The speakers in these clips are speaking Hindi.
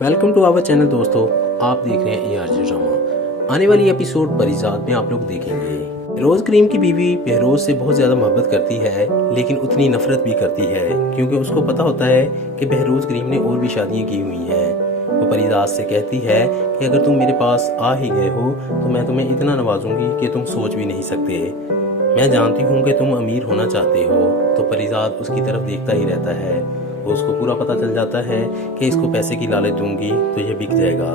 वेलकम टू आवर चैनल दोस्तों। आप देख रहे हैं ARJ ड्रामा। आने वाली एपिसोड परिजात में आप लोग देखेंगे बहरोज करीम की बीवी बहरोज से बहुत ज्यादा मोहब्बत करती है, लेकिन उतनी नफरत भी करती है क्योंकि उसको पता होता है कि बहरोज करीम ने और भी शादियां की हुई हैं। वो परिजात से कहती है कि अगर तुम मेरे पास आ ही गए हो तो मैं तुम्हें इतना नवाजूंगी कि तुम सोच भी नहीं सकते। मैं जानती हूँ कि तुम अमीर होना चाहते हो। तो परिजात उसकी तरफ देखता ही रहता है। वो उसको पूरा पता चल जाता है कि इसको पैसे की लालच दूंगी तो ये बिक जाएगा।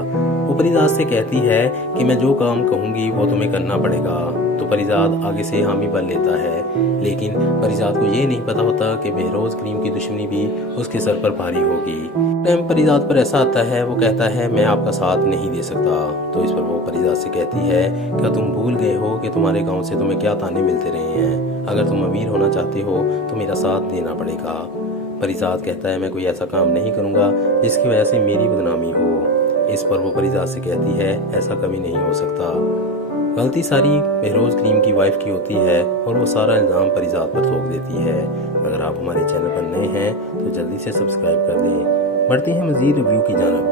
वो परिजात से कहती है कि मैं जो काम कहूंगी वो तुम्हें करना पड़ेगा। तो परिजात आगे से हामी भर लेता है, लेकिन परिजात को ये नहीं पता होता कि बहरोज करीम की दुश्मनी भी उसके सर पर भारी होगी। टाइम परिजात पर ऐसा आता है, वो कहता है मैं आपका साथ नहीं दे सकता। तो इस पर वो परिजात से कहती है क्या तुम भूल गए हो कि तुम्हारे गाँव से तुम्हें क्या ताने मिलते रहे हैं। अगर तुम अमीर होना चाहते हो तो मेरा साथ देना पड़ेगा। परिजात कहता है मैं कोई ऐसा काम नहीं करूंगा जिसकी वजह से मेरी बदनामी हो। इस पर वो परिजात से कहती है ऐसा कभी नहीं हो सकता। गलती सारी बहरोज करीम की वाइफ की होती है और वो सारा इल्जाम परिजात पर थोप देती है। अगर आप हमारे चैनल पर नए हैं तो जल्दी से सब्सक्राइब कर दें। बढ़ते हैं मजीद रिव्यू की जानब।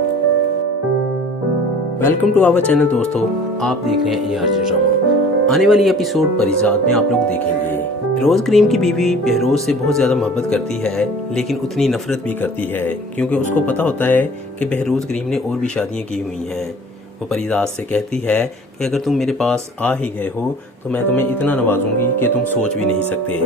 वेलकम टू आवर चैनल दोस्तों। आप देख रहे हैं ARJ ड्रामा। आने वाली एपिसोड परिजात में आप लोग देखेंगे बहरोज करीम की बीवी बहरोज से बहुत ज्यादा मोहब्बत करती है, लेकिन उतनी नफरत भी करती है क्योंकि उसको पता होता है कि बहरोज करीम ने और भी शादियां की हुई हैं। वो परिजात से कहती है कि अगर तुम मेरे पास आ ही गए हो तो मैं तुम्हें इतना नवाजूंगी कि तुम सोच भी नहीं सकते।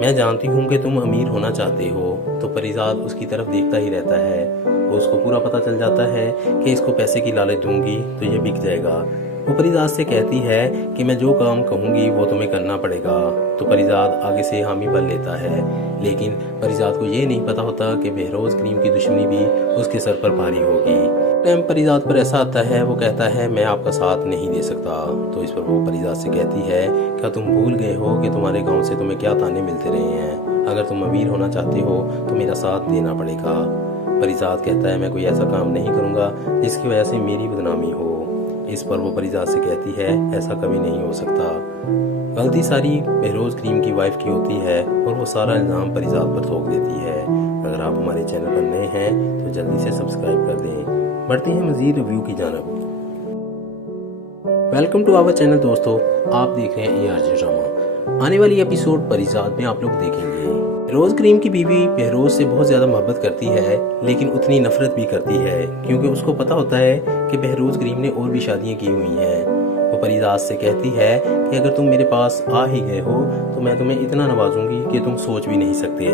मैं जानती हूँ कि तुम अमीर होना चाहते हो। तो परिजात उसकी तरफ देखता ही रहता है। वो उसको पूरा पता चल जाता है कि इसको पैसे की लालच दूंगी तो ये बिक जाएगा। वो परिजात से कहती है कि मैं जो काम कहूंगी वो तुम्हें करना पड़ेगा। तो परिजात आगे से हामी भर लेता है, लेकिन परिजात को ये नहीं पता होता कि बहरोज करीम की दुश्मनी भी उसके सर पर भारी होगी। टाइम परिजात पर ऐसा आता है, वो कहता है मैं आपका साथ नहीं दे सकता। तो इस पर वो परिजात से कहती है क्या तुम भूल गए हो कि तुम्हारे गाँव से तुम्हें क्या ताने मिलते रहे हैं। अगर तुम अमीर होना चाहते हो तो मेरा साथ देना पड़ेगा। परिजात कहता है मैं कोई ऐसा काम नहीं करूंगा जिसकी वजह से मेरी बदनामी हो। इस पर वो परिजात से कहती है ऐसा कभी नहीं हो सकता। गलती सारी बहरोज करीम की वाइफ की होती है और वो सारा इल्जाम परिजात पर थोप देती है। अगर आप हमारे चैनल पर नए हैं तो जल्दी से सब्सक्राइब कर दें। बढ़ते हैं मजीद रिव्यू की जानब। वेलकम टू आवर चैनल दोस्तों। आप देख रहे हैं ARJ ड्रामा। आने वाली एपिसोड परिजात में आप लोग देखेंगे बहरोज करीम की बीवी बहरोज से बहुत ज्यादा मोहब्बत करती है, लेकिन उतनी नफरत भी करती है क्योंकि उसको पता होता है कि बहरोज करीम ने और भी शादियां की हुई हैं। वो परिजात से कहती है कि अगर तुम मेरे पास आ ही गए हो तो मैं तुम्हें इतना नवाजूंगी कि तुम सोच भी नहीं सकते।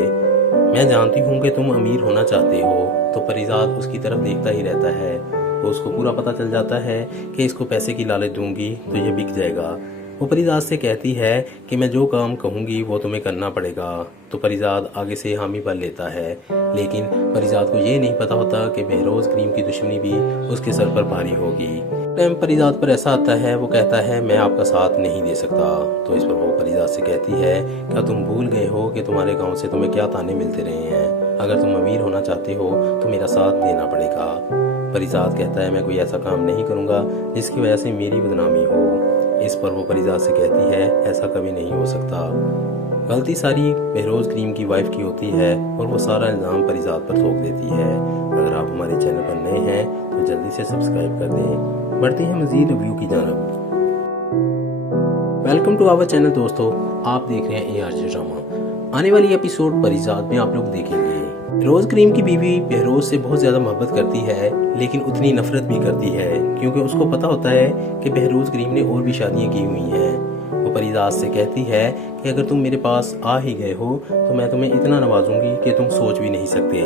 मैं जानती हूँ कि तुम अमीर होना चाहते हो। तो परिजात उसकी तरफ देखता ही रहता है। वो उसको पूरा पता चल जाता है कि इसको पैसे की लालच दूंगी तो ये बिक जाएगा। वो परिजात से कहती है कि मैं जो काम कहूंगी वो तुम्हें करना पड़ेगा। तो परिजात आगे से हामी भर लेता है, लेकिन परिजात को ये नहीं पता होता कि बहरोज करीम की दुश्मनी भी उसके सर पर भारी होगी। टाइम परिजात पर ऐसा आता है, वो कहता है मैं आपका साथ नहीं दे सकता। तो इस पर वो परिजात से कहती है क्या तुम भूल गए हो कि तुम्हारे गाँव से तुम्हें क्या ताने मिलते रहे हैं। अगर तुम अमीर होना चाहते हो तो मेरा साथ देना पड़ेगा। परिजात कहता है मैं कोई ऐसा काम नहीं करूंगा जिसकी वजह से मेरी बदनामी हो। इस पर वो परिजात से कहती है ऐसा कभी नहीं हो सकता। गलती सारी बहरोज करीम की वाइफ की होती है और वो सारा इल्जाम परिजात पर थोप देती है। अगर आप हमारे चैनल पर नए हैं तो जल्दी से सब्सक्राइब कर दें। बढ़ते हैं मजीद रिव्यू की जानब। वेलकम टू आवर चैनल दोस्तों। आप देख रहे हैं ARJ ड्रामा। आने वाली एपिसोड परिजात में आप लोग देखेंगे बहरोज करीम की बीवी बहरोज से बहुत ज्यादा मोहब्बत करती है, लेकिन उतनी नफरत भी करती है क्योंकि उसको पता होता है कि बहरोज करीम ने और भी शादियां की हुई हैं। वो परिजात से कहती है कि अगर तुम मेरे पास आ ही गए हो तो मैं तुम्हें इतना नवाजूंगी कि तुम सोच भी नहीं सकते।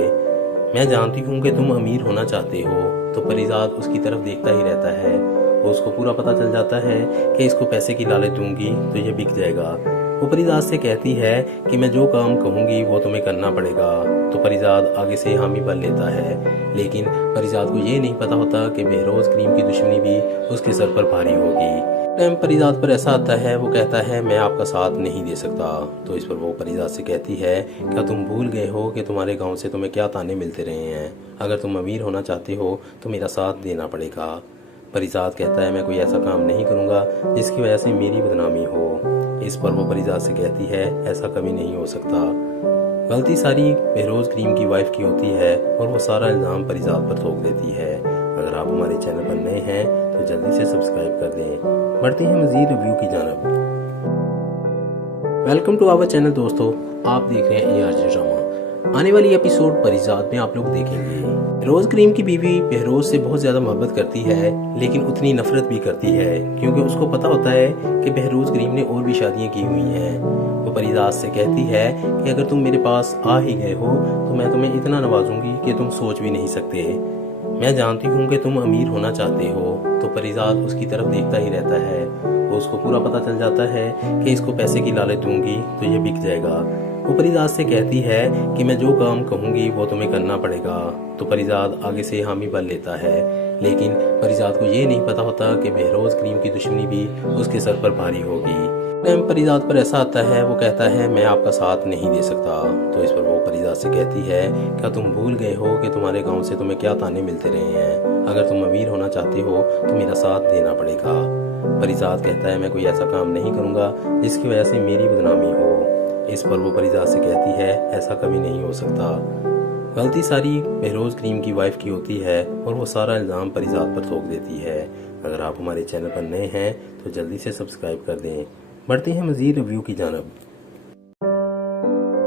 मैं जानती हूँ कि तुम अमीर होना चाहते हो। तो परिजात उसकी तरफ देखता ही रहता है। वो उसको पूरा पता चल जाता है कि इसको पैसे की लालच दूंगी तो ये बिक जाएगा। वो परिजात से कहती है कि मैं जो काम कहूंगी वो तुम्हें करना पड़ेगा। तो परिजात आगे से हामी भर लेता है, लेकिन परिजात को ये नहीं पता होता कि बहरोज करीम की दुश्मनी भी उसके सर पर भारी होगी। टाइम परिजात पर ऐसा आता है, वो कहता है मैं आपका साथ नहीं दे सकता। तो इस पर वो परिजात से कहती है क्या तुम भूल गए हो कि तुम्हारे गाँव से तुम्हें क्या ताने मिलते रहे हैं। अगर तुम अमीर होना चाहते हो तो मेरा साथ देना पड़ेगा। परिजात कहता है मैं कोई ऐसा काम नहीं करूंगा जिसकी वजह से मेरी बदनामी हो। इस पर वो परिजात से कहती है ऐसा कभी नहीं हो सकता। गलती सारी बहरोज करीम की वाइफ की होती है और वो सारा इल्ज़ाम परिजात पर थोप देती है। अगर आप हमारे चैनल पर नए हैं तो जल्दी से सब्सक्राइब कर दें। बढ़ते हैं मज़ीद रिव्यू की जानब। वेलकम टू आवर चैनल दोस्तों, आप देख रहे हैं ARJ ड्रामा। आने वाली एपिसोड परिजात में आप लोग देखेंगे बहरोज करीम की बीवी बहरोज से बहुत ज़्यादा मोहब्बत करती है, लेकिन उतनी नफरत भी करती है क्योंकि उसको पता होता है कि बहरोज करीम ने और भी शादियाँ की हुई हैं। वो परिजात से कहती है कि अगर तुम मेरे पास आ ही गए हो तो मैं तुम्हें इतना नवाजूंगी कि तुम सोच भी नहीं सकते। मैं जानती हूँ कि तुम अमीर होना चाहते हो। तो परिजात उसकी तरफ देखता ही रहता है। वो उसको पूरा पता चल जाता है कि इसको पैसे की लालच दूंगी तो ये बिक जाएगा। वो परिजात से कहती है कि मैं जो काम कहूँगी वो तुम्हें करना पड़ेगा। तो परिजात आगे से हामी भर लेता है, लेकिन परिजात को ये नहीं पता होता कि बहरोज करीम की दुश्मनी भी उसके सर पर भारी होगी। टाइम परिजात पर ऐसा आता है, वो कहता है मैं आपका साथ नहीं दे सकता। तो इस पर वो परिजात से कहती है क्या तुम भूल गए हो कि तुम्हारे गांव से तुम्हें क्या ताने मिलते रहे हैं। अगर तुम अमीर होना चाहते हो तो मेरा साथ देना पड़ेगा। परिजात कहता है मैं कोई ऐसा काम नहीं करूंगा जिसकी वजह से मेरी बदनामी हो। इस पर वो परिजात से कहती है ऐसा कभी नहीं हो सकता। गलती सारी बहरोज करीम की वाइफ की होती है और वो सारा इल्ज़ाम परिजात पर थोप देती है। अगर आप हमारे चैनल पर नए हैं तो जल्दी से सब्सक्राइब कर दें। बढ़ते हैं मज़ीद रिव्यू की जानब।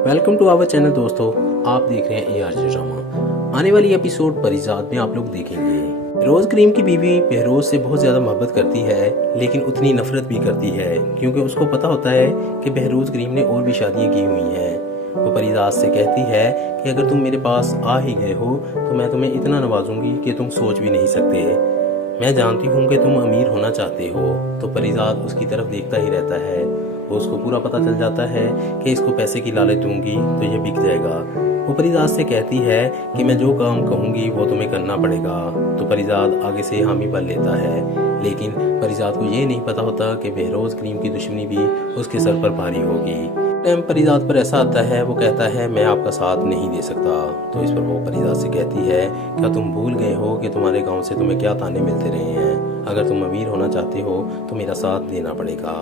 वेलकम टू आवर चैनल दोस्तों, आप देख रहे हैं ARJ ड्रामा। आने वाली एपिसोड परिजात में आप लोग देखेंगे बहरोज करीम की बीवी बहरोज से बहुत ज़्यादा मोहब्बत करती है, लेकिन उतनी नफरत भी करती है क्योंकि उसको पता होता है कि बहरोज करीम ने और भी शादियाँ की हुई हैं। वो परिजात से कहती है कि अगर तुम मेरे पास आ ही गए हो तो मैं तुम्हें इतना नवाजूंगी कि तुम सोच भी नहीं सकते। मैं जानती हूँ कि तुम अमीर होना चाहते हो। तो परिजात उसकी तरफ देखता ही रहता है। वो उसको पूरा पता चल जाता है कि इसको पैसे की लालच दूंगी तो ये बिक जाएगा। वो परिजात से कहती है कि मैं जो काम कहूँगी वो तुम्हें करना पड़ेगा। तो परिजात आगे से हामी भर लेता है, लेकिन परिजात को ये नहीं पता होता कि बहरोज करीम की दुश्मनी भी उसके सर पर भारी होगी। टाइम परिजात पर ऐसा आता है, वो कहता है मैं आपका साथ नहीं दे सकता। तो इस पर वो परिजात से कहती है क्या तुम भूल गए हो कि तुम्हारे गांव से तुम्हें क्या ताने मिलते रहे हैं। अगर तुम अमीर होना चाहते हो तो मेरा साथ देना पड़ेगा।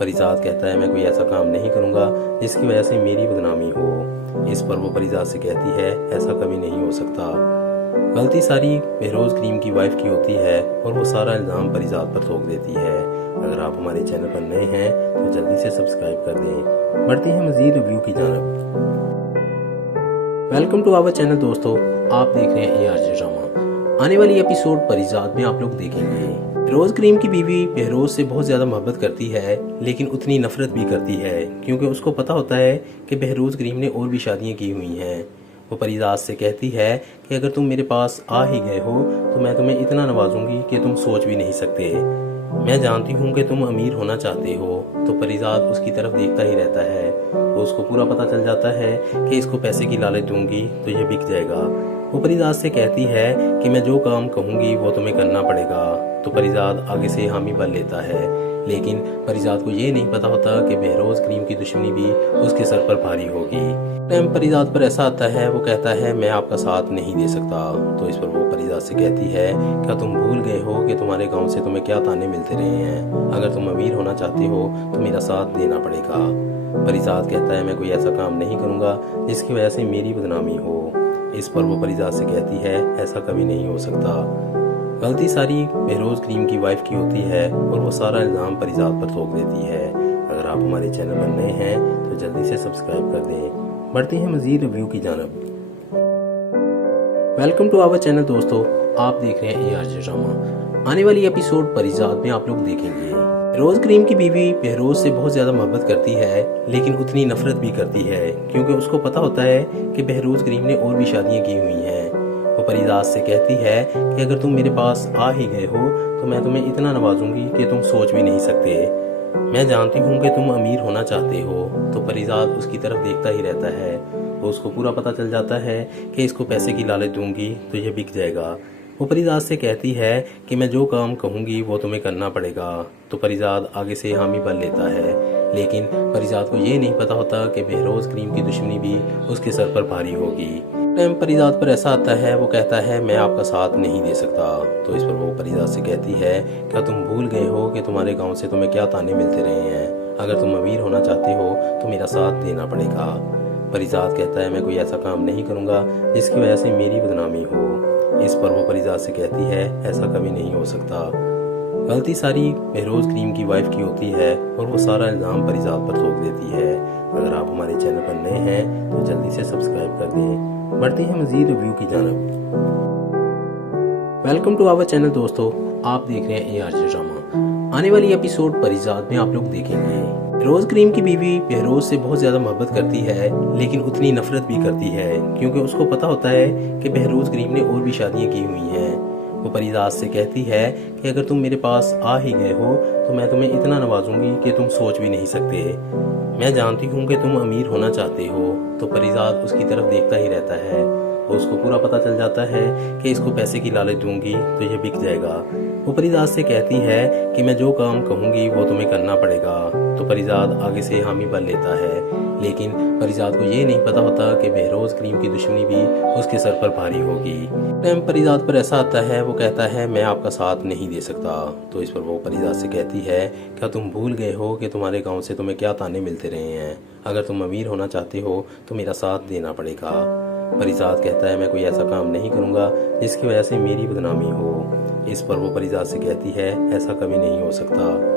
परिजात कहता है मैं कोई ऐसा काम नहीं करूंगा जिसकी वजह से मेरी बदनामी हो। इस पर वो परिजात से कहती है ऐसा कभी नहीं हो सकता। गलती सारी बहरोज करीम की वाइफ की होती है और वो सारा इल्ज़ाम परिजात पर थोप देती है। अगर आप हमारे चैनल पर नए हैं तो जल्दी से सब्सक्राइब कर दें। बढ़ते हैं मज़ीद रिव्यू की जानब। वेलकम टू आवर चैनल दोस्तों, आप देख रहे हैं ARJ ड्रामा। आने वाली एपिसोड परिजात में आप लोग देखेंगे बहरोज करीम की बीवी बहरोज से बहुत ज़्यादा मोहब्बत करती है, लेकिन उतनी नफरत भी करती है क्योंकि उसको पता होता है कि बहरोज करीम ने और भी शादियाँ की हुई हैं। वो परिजात से कहती है कि अगर तुम मेरे पास आ ही गए हो तो मैं तुम्हें इतना नवाजूंगी कि तुम सोच भी नहीं सकते। मैं जानती हूँ कि तुम अमीर होना चाहते हो। तो परिजात उसकी तरफ देखता ही रहता है। वो उसको पूरा पता चल जाता है कि इसको पैसे की लालच दूंगी तो ये बिक जाएगा। वो परिजात से कहती है कि मैं जो काम कहूँगी वो तुम्हें करना पड़ेगा। तो परिजात आगे से हामी भर लेता है, लेकिन परिजात को ये नहीं पता होता कि बहरोज करीम की दुश्मनी भी उसके सर पर भारी होगी। टाइम परिजात पर ऐसा आता है, वो कहता है मैं आपका साथ नहीं दे सकता। तो इस पर वो परिजात से कहती है क्या तुम भूल गए हो कि तुम्हारे गांव से तुम्हें क्या ताने मिलते रहे हैं। अगर तुम अमीर होना चाहते हो तो मेरा साथ देना पड़ेगा। परिजात कहता है मैं कोई ऐसा काम नहीं करूंगा जिसकी वजह से मेरी बदनामी हो। इस पर वो परिजात से कहती है ऐसा कभी नहीं हो सकता। गलती सारी बहरोज करीम की वाइफ की होती है और वो सारा इल्ज़ाम परिजात पर थोप देती है। अगर आप हमारे चैनल पर नए हैं तो जल्दी से सब्सक्राइब कर दें। बढ़ते हैं मज़ीद रिव्यू की जानब। वेलकम टू आवर चैनल दोस्तों, आप देख रहे हैं ARJ ड्रामा। आने वाली एपिसोड परिजात में आप लोग देखेंगे बहरोज करीम की बीवी बहरोज से बहुत ज़्यादा मोहब्बत करती है, लेकिन उतनी नफरत भी करती है क्योंकि उसको पता होता है कि बहरोज करीम ने और भी शादियाँ की हुई हैं। वो परिजात से कहती है कि अगर तुम मेरे पास आ ही गए हो तो मैं तुम्हें इतना नवाजूंगी कि तुम सोच भी नहीं सकते। मैं जानती हूँ कि तुम अमीर होना चाहते हो। तो परिजात उसकी तरफ देखता ही रहता है। वो उसको पूरा पता चल जाता है कि इसको पैसे की लालच दूंगी तो ये बिक जाएगा। वो परिजात से कहती है कि मैं जो काम कहूँगी वो तुम्हें करना पड़ेगा। तो परिजात आगे से हामी भर लेता है, लेकिन परिजात को ये नहीं पता होता कि बहरोज करीम की दुश्मनी भी उसके सर पर भारी होगी। टाइम परिजात पर ऐसा आता है, वो कहता है मैं आपका साथ नहीं दे सकता। तो इस पर वो परिजात से कहती है क्या तुम भूल गए हो कि तुम्हारे गांव से तुम्हें क्या ताने मिलते रहे हैं। अगर तुम अमीर होना चाहते हो तो मेरा साथ देना पड़ेगा। परिजात कहता है मैं कोई ऐसा काम नहीं करूंगा जिसकी वजह से मेरी बदनामी हो। इस पर वो परिजात से कहती है ऐसा कभी नहीं हो सकता। गलती सारी बहरोज करीम की वाइफ की होती है और वो सारा इल्ज़ाम परिजात पर थोप देती है। अगर आप हमारे चैनल पर नए हैं तो जल्दी से सब्सक्राइब कर दें। बढ़ते हैं मजीद रिव्यू की जानब। वेलकम टू आवर चैनल दोस्तों, आप देख रहे हैं ARJ ड्रामा। आने वाली एपिसोड परिजात में आप लोग देखेंगे रोज करीम की बीवी बहरोज से बहुत ज्यादा मोहब्बत करती है, लेकिन उतनी नफरत भी करती है क्योंकि उसको पता होता है कि बहरोज करीम ने और भी शादियां की हुई हैं। वो परिजात से कहती है कि अगर तुम मेरे पास आ ही गए हो तो मैं तुम्हें इतना नवाजूंगी कि तुम सोच भी नहीं सकते। मैं जानती हूँ कि तुम अमीर होना चाहते हो। तो परिजात उसकी तरफ देखता ही रहता है। उसको पूरा पता चल जाता है कि इसको पैसे की लालच दूंगी तो ये बिक जाएगा। वो परिजात से कहती है कि मैं जो काम कहूंगी वो तुम्हें करना पड़ेगा। तो परिजात आगे से हामी भर लेता है, लेकिन परिजात को ये नहीं पता होता कि बहरोज करीम की दुश्मनी भी उसके सर पर भारी होगी। टाइम परिजात पर ऐसा आता है, वो कहता है मैं आपका साथ नहीं दे सकता। तो इस पर वो परिजात से कहती है क्या तुम भूल गए हो कि तुम्हारे गाँव से तुम्हें क्या ताने मिलते रहे हैं। अगर तुम अमीर होना चाहते हो तो मेरा साथ देना पड़ेगा। परिजात कहता है मैं कोई ऐसा काम नहीं करूंगा जिसकी वजह से मेरी बदनामी हो। इस पर वो परिजात से कहती है ऐसा कभी नहीं हो सकता।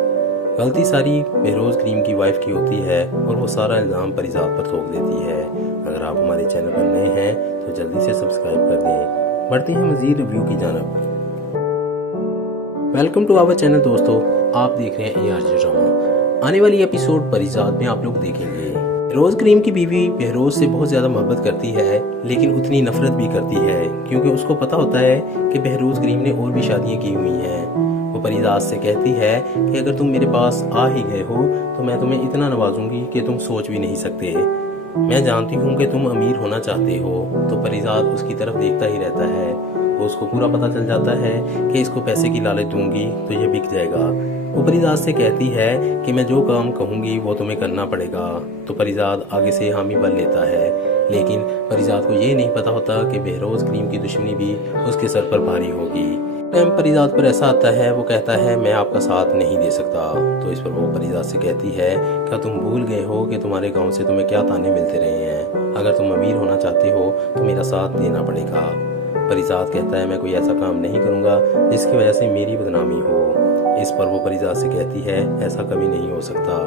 गलती सारी बहरोज करीम की वाइफ की होती है और वो सारा इल्ज़ाम परिजात पर थोप देती है। अगर आप हमारे चैनल पर नए हैं तो जल्दी से सब्सक्राइब कर दें। बढ़ते हैं मजीद रिव्यू की जानब। वेलकम टू आवर चैनल दोस्तों, आप देख रहे हैं ARJ ड्रामा। आने वाली एपिसोड परिजात में आप लोग देखेंगे रोज करीम की बीवी बहरोज से बहुत ज्यादा मोहब्बत करती है, लेकिन उतनी नफरत भी करती है क्योंकि उसको पता होता है कि बहरोज करीम ने और भी शादियां की हुई हैं। वो परिजात से कहती है कि अगर तुम मेरे पास आ ही गए हो तो मैं तुम्हें इतना नवाजूंगी कि तुम सोच भी नहीं सकते। मैं जानती हूँ कि तुम अमीर होना चाहते हो। तो परिजात उसकी तरफ देखता ही रहता है। उसको पूरा पता चल जाता है कि इसको पैसे की लालच दूंगी तो ये बिक जाएगा। वो परिजात से कहती है कि मैं जो काम कहूंगी वो तुम्हें करना पड़ेगा। तो परिजात आगे से हामी भर लेता है, लेकिन परिजात को ये नहीं पता होता कि बहरोज करीम की दुश्मनी भी उसके सर पर भारी होगी। टाइम परिजात पर ऐसा आता है, वो कहता है मैं आपका साथ नहीं दे सकता। तो इस पर वो परिजात से कहती है क्या तुम भूल गए हो कि तुम्हारे गाँव से तुम्हें क्या ताने मिलते रहे हैं। अगर तुम अमीर होना चाहते हो तो मेरा साथ देना पड़ेगा। परिजात कहता है मैं कोई ऐसा काम नहीं करूंगा जिसकी वजह से मेरी बदनामी हो। इस पर वो परिजात से कहती है ऐसा कभी नहीं हो सकता।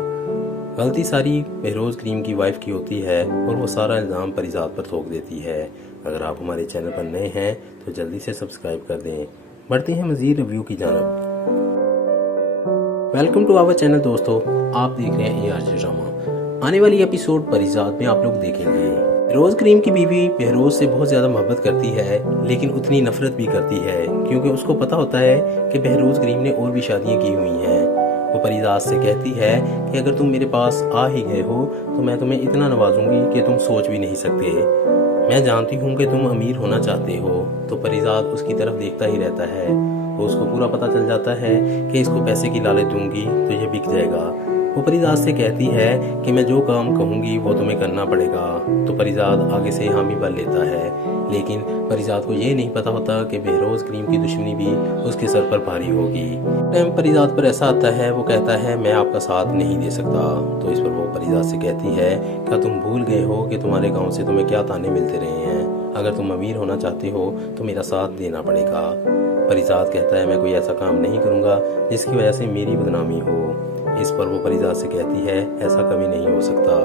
गलती सारी बहरोज करीम की वाइफ की होती है और वो सारा इल्ज़ाम परिजात पर थोप देती है। अगर आप हमारे चैनल पर नए हैं तो जल्दी से सब्सक्राइब कर दें। बढ़ते हैं मजीद रिव्यू की जानब। वेलकम टू आवर चैनल दोस्तों, आप देख रहे हैं ARJ ड्रामा। आने वाली एपिसोड परिजात में आप लोग देखेंगे रोज करीम की बीवी बहरोज से बहुत ज्यादा मोहब्बत करती है, लेकिन उतनी नफरत भी करती है क्योंकि उसको पता होता है कि बहरोज करीम ने और भी शादियां की हुई हैं। वो परिजात से कहती है कि अगर तुम मेरे पास आ ही गए हो तो मैं तुम्हें इतना नवाजूंगी कि तुम सोच भी नहीं सकते। मैं जानती हूँ कि तुम अमीर होना चाहते हो। तो परिजात उसकी तरफ देखता ही रहता है। उसको पूरा पता चल जाता है कि इसको पैसे की लालच दूंगी तो ये बिक जाएगा। वो परिजात से कहती है कि मैं जो काम कहूंगी वो तुम्हें करना पड़ेगा। तो परिजात आगे से हामी भर लेता है, लेकिन परिजात को ये नहीं पता होता कि बहरोज करीम की दुश्मनी भी उसके सर पर भारी होगी। टाइम परिजात पर ऐसा आता है, वो कहता है मैं आपका साथ नहीं दे सकता। तो इस पर वो परिजात से कहती है क्या तुम भूल गए हो कि तुम्हारे गाँव से तुम्हें क्या ताने मिलते रहे हैं। अगर तुम अमीर होना चाहते हो तो मेरा साथ देना पड़ेगा। परिजात कहता है मैं कोई ऐसा काम नहीं करूंगा जिसकी वजह से मेरी बदनामी हो। इस पर वो परिजात से कहती है ऐसा कभी नहीं हो सकता।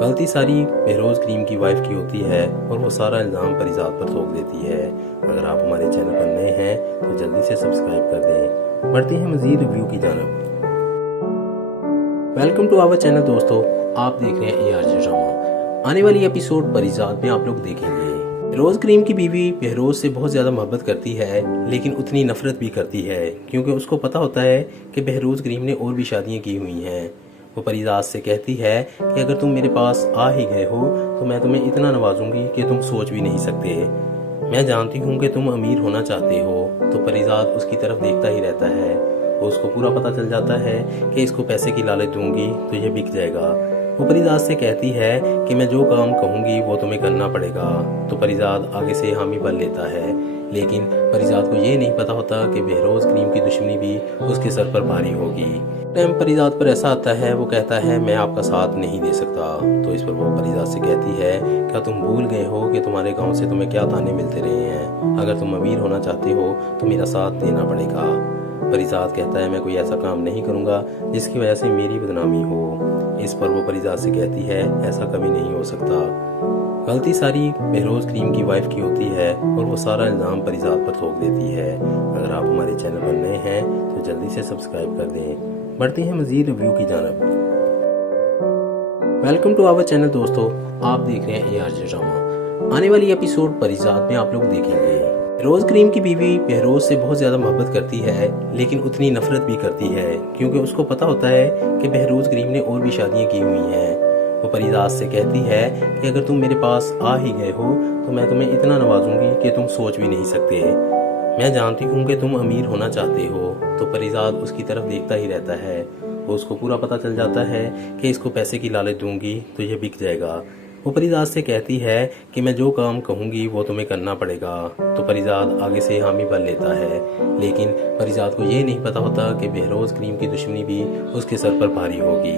गलती सारी बहरोज करीम की वाइफ की होती है और वो सारा इल्ज़ाम परिजात पर थोप देती है। अगर आप हमारे चैनल पर नए हैं तो जल्दी से सब्सक्राइब कर दें। बढ़ते हैं मजीद रिव्यू की जानब। वेलकम टू आवर चैनल दोस्तों, आप देख रहे हैं ARJ ड्रामा। आने वाली एपिसोड परिजात में आप लोग देखेंगे रोज करीम की बीवी बहरोज से बहुत ज्यादा मोहब्बत करती है, लेकिन उतनी नफरत भी करती है क्योंकि उसको पता होता है कि बहरोज करीम ने और भी शादियां की हुई हैं। वो परिजात से कहती है कि अगर तुम मेरे पास आ ही गए हो तो मैं तुम्हें इतना नवाजूंगी कि तुम सोच भी नहीं सकते। मैं जानती हूँ कि तुम अमीर होना चाहते हो। तो परिजात उसकी तरफ देखता ही रहता है। उसको पूरा पता चल जाता है कि इसको पैसे की लालच दूंगी तो ये बिक जाएगा। वो परिजात से कहती है कि मैं जो काम कहूँगी वो तुम्हें करना पड़ेगा। तो परिजात आगे से हामी भर लेता है, लेकिन परिजात को ये नहीं पता होता कि बहरोज करीम की दुश्मनी भी उसके सर पर भारी होगी। टाइम परिजात पर ऐसा आता है, वो कहता है मैं आपका साथ नहीं दे सकता। तो इस पर वो परिजात से कहती है क्या तुम भूल गए हो कि तुम्हारे गांव से तुम्हें क्या ताने मिलते रहे हैं। अगर तुम अमीर होना चाहते हो तो मेरा साथ देना पड़ेगा। परिजात कहता है मैं कोई ऐसा काम नहीं करूंगा जिसकी वजह से मेरी बदनामी हो। इस पर वो परिजात से कहती है ऐसा कभी नहीं हो सकता। गलती सारी बहरोज करीम की वाइफ की होती है और वो सारा इल्जाम परिजात पर थोप देती है। अगर आप हमारे चैनल पर नए हैं तो जल्दी से सब्सक्राइब कर दें। बढ़ते हैं मजीद रिव्यू की जानब। वेलकम टू आवर चैनल दोस्तों, आप देख रहे हैं ARJ ड्रामा। आने वाली एपिसोड परिजात में आप लोग देखेंगे बहरोज करीम की बीवी बहरोज से बहुत ज्यादा मोहब्बत करती है, लेकिन उतनी नफरत भी करती है क्योंकि उसको पता होता है कि बहरोज करीम ने और भी शादियां की हुई हैं। वो परिजात से कहती है कि अगर तुम मेरे पास आ ही गए हो तो मैं तुम्हें इतना नवाजूंगी कि तुम सोच भी नहीं सकते। मैं जानती हूँ कि तुम अमीर होना चाहते हो। तो परिजात उसकी तरफ देखता ही रहता है। वो उसको पूरा पता चल जाता है कि इसको पैसे की लालच दूंगी तो ये बिक जाएगा। वो परिजात से कहती है कि मैं जो काम कहूँगी वो तुम्हें करना पड़ेगा। तो परिजात आगे से हामी भर लेता है, लेकिन परिजात को ये नहीं पता होता कि बहरोज करीम की दुश्मनी भी उसके सर पर भारी होगी।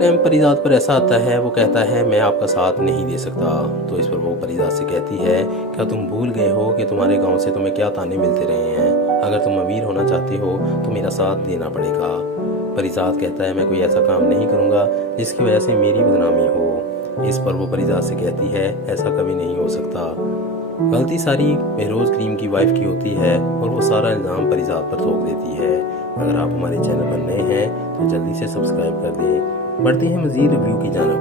टाइम परिजात पर ऐसा आता है, वो कहता है मैं आपका साथ नहीं दे सकता। तो इस पर वो परिजात से कहती है क्या तुम भूल गए हो कि तुम्हारे गाँव से तुम्हें क्या ताने मिलते रहे हैं। अगर तुम अमीर होना चाहते हो तो मेरा साथ देना पड़ेगा। परिजात कहता है मैं कोई ऐसा काम नहीं करूँगा जिसकी वजह से मेरी बदनामी हो। इस पर वो परिजात से कहती है ऐसा कभी नहीं हो सकता। गलती सारी बहरोज करीम की वाइफ की होती है और वो सारा इल्जाम परिजात पर थोप देती है। अगर आप हमारे चैनल पर नए हैं तो जल्दी से सब्सक्राइब कर दें। बढ़ते हैं मजीद रिव्यू की जानब।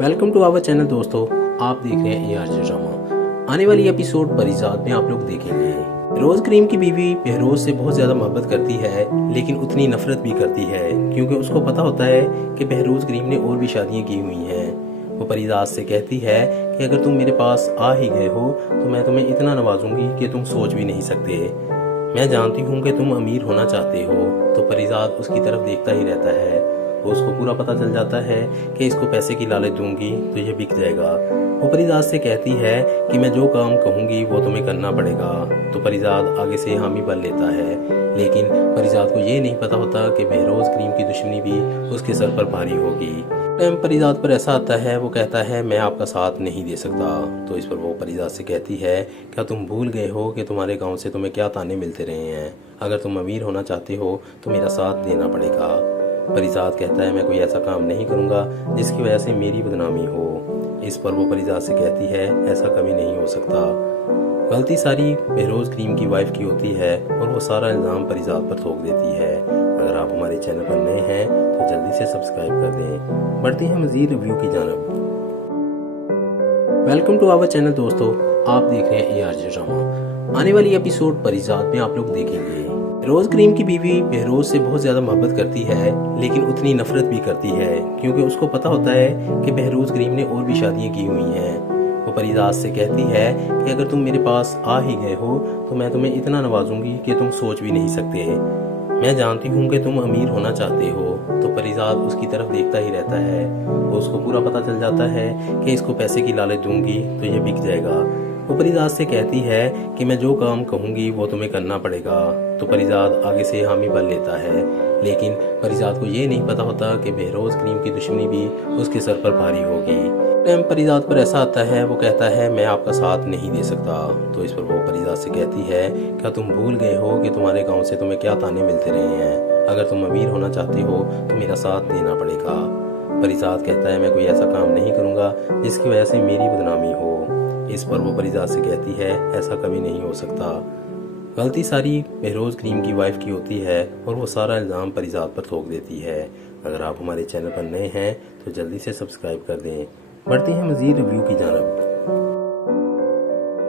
वेलकम टू आवर चैनल दोस्तों, आप देख रहे हैं ARJ ड्रामा। आने वाली एपिसोड परिजात में आप लोग देखेंगे बहरोज करीम की बीवी बहरोज से बहुत ज्यादा मोहब्बत करती है, लेकिन उतनी नफरत भी करती है क्योंकि उसको पता होता है कि बहरोज करीम ने और भी शादियां की हुई हैं। वो परिजात से कहती है कि अगर तुम मेरे पास आ ही गए हो तो मैं तुम्हें इतना नवाजूंगी कि तुम सोच भी नहीं सकते। मैं जानती हूँ कि तुम अमीर होना चाहते हो। तो परिजात उसकी तरफ देखता ही रहता है। वो उसको पूरा पता चल जाता है कि इसको पैसे की लालच दूंगी तो ये बिक जाएगा। वो परिजात से कहती है कि मैं जो काम कहूँगी वो तुम्हें करना पड़ेगा। तो परिजात आगे से हामी भर लेता है, लेकिन परिजात को ये नहीं पता होता कि बहरोज करीम की दुश्मनी भी उसके सर पर भारी होगी। टाइम परिजात पर ऐसा आता है, वो कहता है मैं आपका साथ नहीं दे सकता। तो इस पर वो परिजात से कहती है क्या तुम भूल गए हो कि तुम्हारे गाँव से तुम्हें क्या ताने मिलते रहे हैं। अगर तुम अमीर होना चाहते हो तो मेरा साथ देना पड़ेगा। परिजात कहता है मैं कोई ऐसा काम नहीं करूँगा जिसकी वजह से मेरी बदनामी हो। इस पर वो परिजात से कहती है ऐसा कभी नहीं हो सकता। गलती सारी बहरोज करीम की वाइफ की होती है और वो सारा इल्जाम परिजात पर थोप देती है। अगर आप हमारे चैनल पर नए हैं तो जल्दी से सब्सक्राइब कर दें। बढ़ते हैं मजीद रिव्यू की जानब। वेलकम टू आवर चैनल दोस्तों, आप देख रहे हैं ARJ ड्रामा। आने वाली एपिसोड परिजात में आप लोग देखेंगे बहरोज करीम की बीवी बहरोज से बहुत ज्यादा मोहब्बत करती है, लेकिन उतनी नफरत भी करती है क्योंकि उसको पता होता है कि बहरोज करीम ने और भी शादियां की हुई हैं। वो परिजात से कहती है कि अगर तुम मेरे पास आ ही गए हो तो मैं तुम्हें इतना नवाजूंगी कि तुम सोच भी नहीं सकते। मैं जानती हूँ कि तुम अमीर होना चाहते हो। तो परिजात उसकी तरफ देखता ही रहता है। वो उसको पूरा पता चल जाता है कि इसको पैसे की लालच दूंगी तो ये बिक जाएगा। वो परिजात से कहती है कि मैं जो काम कहूँगी वो तुम्हें करना पड़ेगा। तो परिजात आगे से हामी भर लेता है, लेकिन परिजात को ये नहीं पता होता कि बहरोज करीम की दुश्मनी भी उसके सर पर भारी होगी। टाइम परिजात पर ऐसा आता है, वो कहता है मैं आपका साथ नहीं दे सकता। तो इस पर वो परिजात से कहती है क्या तुम भूल गए हो कि तुम्हारे गाँव से तुम्हें क्या ताने मिलते रहे हैं। अगर तुम अमीर होना चाहते हो तो मेरा साथ देना पड़ेगा। परिजात कहता है मैं कोई ऐसा काम नहीं करूँगा जिसकी वजह से मेरी बदनामी हो। इस पर वो परिजात से कहती है ऐसा कभी नहीं हो सकता। गलती सारी बहरोज करीम की वाइफ की होती है और वो सारा इल्जाम परिजात पर थोप देती है। अगर आप हमारे चैनल पर नए हैं तो जल्दी से सब्सक्राइब कर दें। बढ़ते हैं मजीद रिव्यू की जानब।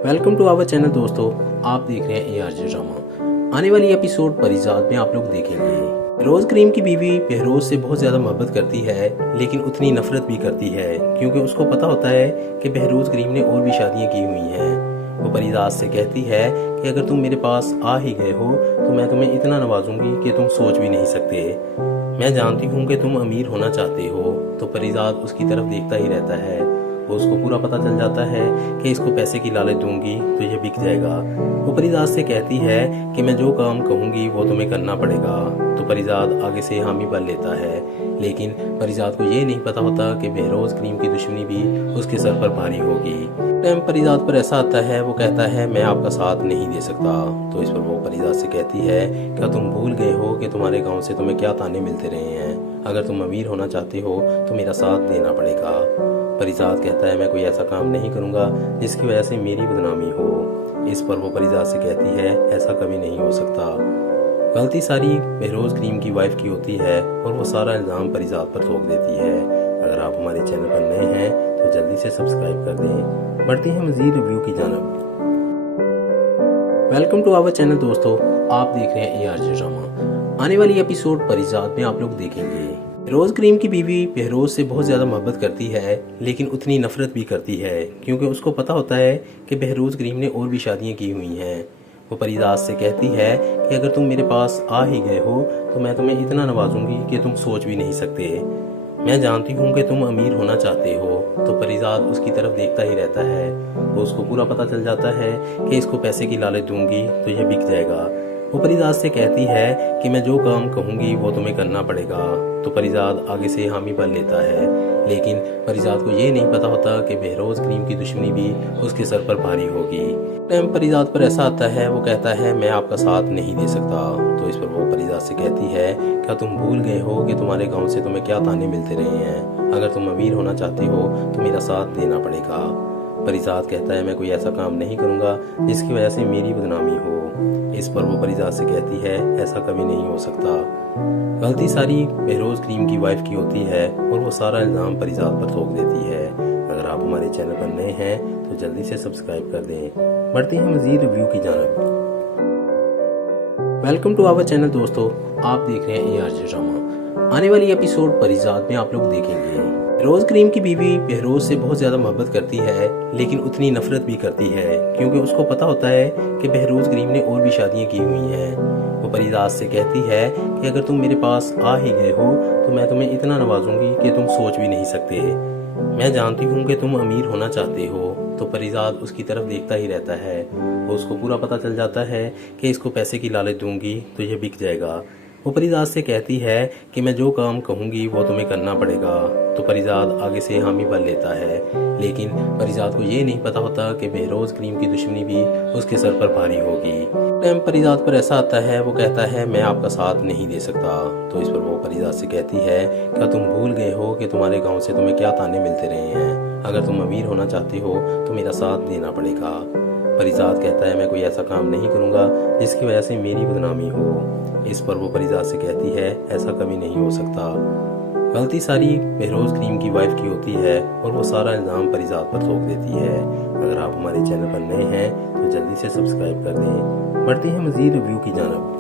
वेलकम टू आवर चैनल दोस्तों, आप देख रहे हैं ARJ ड्रामा। आने वाली एपिसोड परिजात में आप लोग देखेंगे बहरोज करीम की बीवी बहरोज से बहुत ज्यादा मोहब्बत करती है, लेकिन उतनी नफरत भी करती है क्योंकि उसको पता होता है कि बहरोज करीम ने और भी शादियां की हुई हैं। वो परिजात से कहती है कि अगर तुम मेरे पास आ ही गए हो तो मैं तुम्हें इतना नवाजूंगी कि तुम सोच भी नहीं सकते। मैं जानती हूँ कि तुम अमीर होना चाहते हो। तो परिजात उसकी तरफ देखता ही रहता है। वो उसको पूरा पता चल जाता है कि इसको पैसे की लालच दूंगी तो ये बिक जाएगा। वो परिजात से कहती है कि मैं जो काम कहूँगी वो तुम्हें करना पड़ेगा। तो परिजात आगे से हामी भर लेता है, लेकिन परिजात को ये नहीं पता होता कि बहरोज करीम की दुश्मनी भी उसके सर पर भारी होगी। टाइम परिजात पर ऐसा आता है, वो कहता है मैं आपका साथ नहीं दे सकता। तो इस पर वो परिजात से कहती है क्या तुम भूल गए हो कि तुम्हारे गांव से तुम्हें क्या ताने मिलते रहे हैं। अगर तुम अमीर होना चाहते हो तो मेरा साथ देना पड़ेगा। परिजात कहता है मैं कोई ऐसा काम नहीं करूंगा जिसकी वजह से मेरी बदनामी हो। इस पर वो परिजात से कहती है ऐसा कभी नहीं हो सकता। गलती सारी बहरोज करीम की वाइफ की होती है और वो सारा इल्जाम परिजात पर थोप देती है। अगर आप हमारे चैनल पर नए हैं तो जल्दी से सब्सक्राइब कर दें। बढ़ते हैं मजीद रिव्यू की जानब। वेलकम टू आवर चैनल दोस्तों, आप देख रहे हैं ARJ ड्रामा। आने वाली एपिसोड परिजात में आप लोग देखेंगे बहरोज करीम की बीवी बहरोज से बहुत ज्यादा मोहब्बत करती है, लेकिन उतनी नफरत भी करती है क्योंकि उसको पता होता है कि बहरोज करीम ने और भी शादियां की हुई हैं। वो परिजात से कहती है कि अगर तुम मेरे पास आ ही गए हो तो मैं तुम्हें इतना नवाजूंगी कि तुम सोच भी नहीं सकते। मैं जानती हूँ कि तुम अमीर होना चाहते हो। तो परिजात उसकी तरफ देखता ही रहता है। वो उसको पूरा पता चल जाता है कि इसको पैसे की लालच दूंगी तो यह बिक जाएगा। वो परिजात से कहती है कि मैं जो काम कहूँगी वो तुम्हें करना पड़ेगा। तो परिजात आगे से हामी भर लेता है, लेकिन परिजात को ये नहीं पता होता कि बहरोज करीम की दुश्मनी भी उसके सर पर भारी होगी। टाइम परिजात पर ऐसा आता है, वो कहता है मैं आपका साथ नहीं दे सकता। तो इस पर वो परिजात से कहती है क्या तुम भूल गए हो कि तुम्हारे गांव से तुम्हें क्या ताने मिलते रहे हैं। अगर तुम अमीर होना चाहते हो तो मेरा साथ देना पड़ेगा। परिजात कहता है मैं कोई ऐसा काम नहीं करूंगा जिसकी वजह से मेरी बदनामी हो। इस पर वो परिजात से कहती है ऐसा कभी नहीं हो सकता। गलती सारी बहरोज करीम की वाइफ की होती है और वो सारा इल्जाम परिजात पर थोप देती है। अगर आप हमारे चैनल पर नए हैं तो जल्दी से सब्सक्राइब कर दें। बढ़ते हैं मजीद रिव्यू की जानब। वेलकम टू आवर चैनल दोस्तों, आप देख रहे हैं ARJ ड्रामा। आने वाली एपिसोड परिजात में आप लोग देखेंगे बहरोज करीम की बीवी बहरोज से बहुत ज्यादा मोहब्बत करती है, लेकिन उतनी नफरत भी करती है क्योंकि उसको पता होता है कि बहरोज करीम ने और भी शादियां की हुई हैं। वो परिजात से कहती है कि अगर तुम मेरे पास आ ही गए हो तो मैं तुम्हें इतना नवाजूंगी कि तुम सोच भी नहीं सकते। मैं जानती हूँ कि तुम अमीर होना चाहते हो। तो परिजात उसकी तरफ देखता ही रहता है। वो उसको पूरा पता चल जाता है कि इसको पैसे की लालच दूंगी तो यह बिक जाएगा। वो परिजात से कहती है कि मैं जो काम कहूँगी वो तुम्हें करना पड़ेगा। तो परिजात आगे से हामी भर लेता है, लेकिन परिजात को ये नहीं पता होता कि बहरोज करीम की दुश्मनी भी उसके सर पर भारी होगी। टाइम परिजात पर ऐसा आता है, वो कहता है मैं आपका साथ नहीं दे सकता। तो इस पर वो परिजात से कहती है क्या तुम भूल गए हो कि तुम्हारे गांव से तुम्हें क्या ताने मिलते रहे हैं। अगर तुम अमीर होना चाहते हो तो मेरा साथ देना पड़ेगा। परिजात कहता है मैं कोई ऐसा काम नहीं करूंगा जिसकी वजह से मेरी बदनामी हो। इस पर वो परिजात से कहती है ऐसा कभी नहीं हो सकता। गलती सारी बहरोज करीम की वाइफ की होती है और वो सारा इल्जाम परिजात पर थोप देती है। अगर आप हमारे चैनल पर नए हैं तो जल्दी से सब्सक्राइब कर दें। बढ़ते हैं मजीद रिव्यू की जानब।